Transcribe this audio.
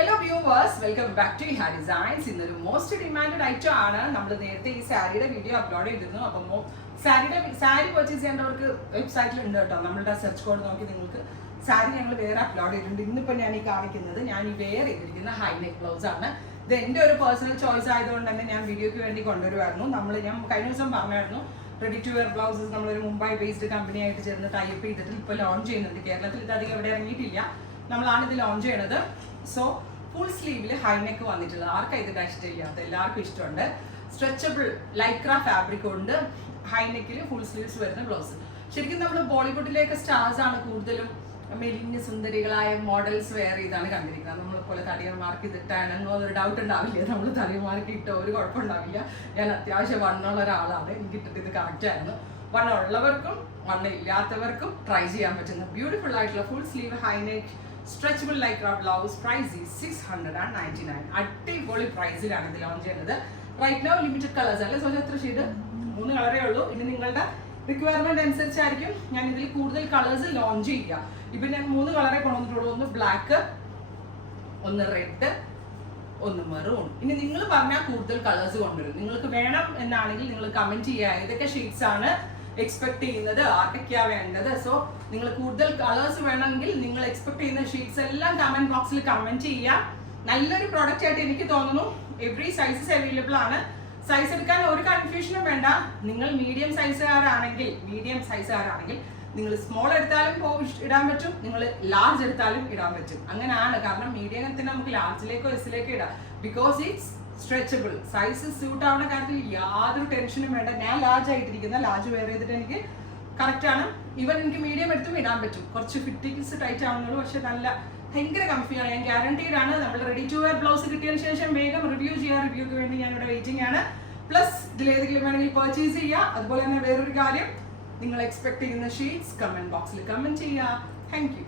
Hello viewers, welcome back to Iha Designs. ഇന്നൊരു most demanded item ആണ്. നമ്മൾ നേരത്തെ ഈ സാരിയുടെ വീഡിയോ അപ്ലോഡ് ചെയ്തിരുന്നു. അപ്പോൾ സാരി പർച്ചേസ് ചെയ്യേണ്ടവർക്ക് വെബ്സൈറ്റിൽ ഉണ്ട് കേട്ടോ. നമ്മളുടെ സെർച്ച് കോഡ് നോക്കി നിങ്ങൾക്ക് സാരി ഞങ്ങൾ വേറെ അപ്ലോഡ് ചെയ്തിട്ടുണ്ട്. ഇന്നിപ്പോൾ ഞാൻ ഈ കാണിക്കുന്നത് ഞാൻ ഈ വെയർ ചെയ്തിരിക്കുന്ന ഹൈ നെക്ക് ബ്ലൗസ് ആണ്. ഇത് എൻ്റെ ഒരു പേഴ്സണൽ ചോയ്സ് ആയതുകൊണ്ട് തന്നെ ഞാൻ വീഡിയോയ്ക്ക് വേണ്ടി കൊണ്ടുവരുമായിരുന്നു. ഞാൻ കഴിഞ്ഞ ദിവസം പറഞ്ഞായിരുന്നു റെഡി ടു വെയർ ബ്ലൗസസ് നമ്മളൊരു മുംബൈ ബേസ്ഡ് കമ്പനി ആയിട്ട് ചേർന്ന് ടൈപ്പ് ചെയ്തിട്ട് ഇപ്പോൾ ലോഞ്ച് ചെയ്യുന്നുണ്ട്. കേരളത്തിൽ ഇത് അധികം എവിടെ ഇറങ്ങിയിട്ടില്ല. നമ്മളാണ് ഇത് ലോഞ്ച് ചെയ്യണത്. സോ ഫുൾ സ്ലീവിൽ ഹൈ നെക്ക് വന്നിട്ടുള്ളത് ആർക്കും ഇത് ഇഷ്ടമില്ലാത്ത എല്ലാവർക്കും ഇഷ്ടമുണ്ട്. സ്ട്രെച്ചബിൾ ലൈക്ര ഫാബ്രിക് ഉണ്ട്. ഹൈ നെക്കിൽ ഫുൾ സ്ലീവ്സ് വരുന്ന ബ്ലൗസ്. ശരിക്കും നമ്മൾ ബോളിവുഡിലേക്ക് സ്റ്റാർസ് ആണ് കൂടുതലും മെലിഞ്ഞ് സുന്ദരികളായ മോഡൽസ് വെയർ ചെയ്താണ് കണ്ടിരിക്കുന്നത്. നമ്മളെപ്പോലെ തടിയന്മാർക്ക് ഇതിട്ടാണ് എന്നൊരു ഡൗട്ട് ഉണ്ടാവില്ല. നമ്മൾ തടിയന്മാർക്ക് ഇട്ടോ ഒരു കുഴപ്പമുണ്ടാവില്ല. ഞാൻ അത്യാവശ്യം വണ്ണമുള്ള ഒരാളാണ്. എനിക്ക് ഇട്ടിട്ട് ഇത് കറക്റ്റ് ആയിരുന്നു. വണ്ണം ഉള്ളവർക്കും വണ്ണം ഇല്ലാത്തവർക്കും ട്രൈ ചെയ്യാൻ പറ്റുന്ന ബ്യൂട്ടിഫുൾ ആയിട്ടുള്ള full sleeve high neck stretchable Lycra blouse. Price is 699. അടിപൊളി പ്രൈസിലാണ് ഇത് ലോഞ്ച് ചെയ്യുന്നത്. റൈറ്റ് നൗ ലിമിറ്റഡ് കളേഴ്സ് അല്ലേ സോ എത്ര ഷെയ്ഡ്? 3 കളറേ ഉള്ളൂ. ഇനി നിങ്ങളുടെ റിക്വയർമെന്റ് അനുസരിച്ചായിരിക്കും ഞാൻ ഇതിൽ കൂടുതൽ കളേഴ്സ് ലോഞ്ച് ചെയ്യുക. ഇപ്പൊ ഞാൻ 3 കളറേ കൊണ്ടുവന്നിട്ടുള്ളൂ. ഒന്ന് ബ്ലാക്ക്, ഒന്ന് റെഡ്, ഒന്ന് മെറൂൺ. ഇനി നിങ്ങൾ പറഞ്ഞാൽ കൂടുതൽ കളേഴ്സ് കൊണ്ടുവരും. നിങ്ങൾക്ക് വേണം എന്നാണെങ്കിൽ നിങ്ങൾ കമന്റ് ചെയ്യുക ഏതൊക്കെ ഷെയ്ഡ്സ് ആണ് എക്സ്പെക്ട് ചെയ്യുന്നത്, ആർക്കൊക്കെയാ വേണ്ടത്. സോ നിങ്ങൾ കൂടുതൽ കളേഴ്സ് വേണമെങ്കിൽ നിങ്ങൾ എക്സ്പെക്ട് ചെയ്യുന്ന ഷെയ്ഡ്സ് എല്ലാം കമന്റ് ബോക്സിൽ കമന്റ് ചെയ്യുക. നല്ലൊരു പ്രോഡക്റ്റ് ആയിട്ട് എനിക്ക് തോന്നുന്നു. എവറി സൈസസ് അവൈലബിൾ ആണ്. സൈസ് എടുക്കാൻ ഒരു കൺഫ്യൂഷനും വേണ്ട. നിങ്ങൾ മീഡിയം സൈസുകാരാണെങ്കിൽ നിങ്ങൾ സ്മോൾ എടുത്താലും ഇടാൻ പറ്റും, നിങ്ങൾ ലാർജ് എടുത്താലും ഇടാൻ പറ്റും. അങ്ങനെയാണ്. കാരണം മീഡിയത്തിന് നമുക്ക് ലാർജിലേക്കോ എസിലേക്കോ ഇടാം. Because it's stretchable. Size suit ആവുന്ന കാര്യത്തിൽ യാതൊരു ടെൻഷനും വേണ്ട. ഞാൻ ലാർജ് ആയിട്ടിരിക്കുന്ന ലാർജ് വെയർ ചെയ്തിട്ട് എനിക്ക് കറക്റ്റ് ആണ്. ഈവൻ എനിക്ക് മീഡിയം എടുത്തും ഇടാൻ പറ്റും. കുറച്ച് ഫിറ്റിങ്സ് ടൈറ്റ് ആവുന്നുള്ളൂ, പക്ഷെ നല്ല ഭയങ്കര കംഫിയാണ്. ഞാൻ ഗ്യാരണ്ടീഡ് ആണ്. നമ്മൾ റെഡി ടു വെയർ ബ്ലൗസ് കിട്ടിയതിന് ശേഷം വേഗം റിവ്യൂ ചെയ്യാം. റിവ്യൂക്ക് വേണ്ടി ഞാൻ ഇവിടെ വെയിറ്റിംഗ് ആണ്. പ്ലസ് ഇതിലേതെങ്കിലും വേണമെങ്കിൽ പർച്ചേസ് ചെയ്യുക. അതുപോലെ തന്നെ വേറൊരു കാര്യം, നിങ്ങൾ എക്സ്പെക്ട് ചെയ്യുന്ന ഷീറ്റ്സ് കമന്റ് ബോക്സിൽ കമന്റ് ചെയ്യുക. Thank you.